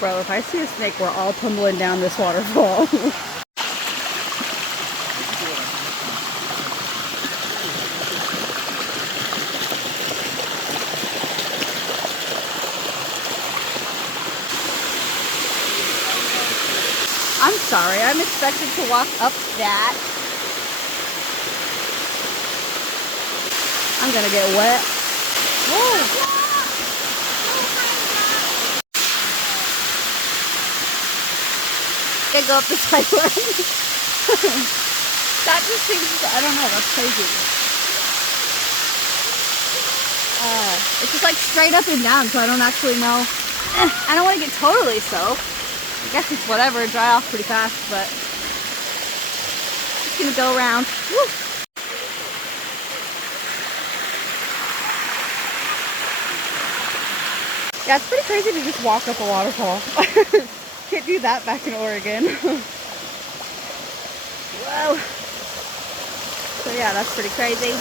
Bro, if I see a snake, we're all tumbling down this waterfall. I'm sorry, I'm expected to walk up that. I'm gonna get wet. Whoa! I go up the sidewalk. That just seems, I don't know, that's crazy. It's just like straight up and down, so I don't actually know. I don't want to get totally soaked. I guess it's whatever, dry off pretty fast, but just gonna go around. Woo. Yeah, it's pretty crazy to just walk up a waterfall. Can't do that back in Oregon. Whoa. So yeah, that's pretty crazy.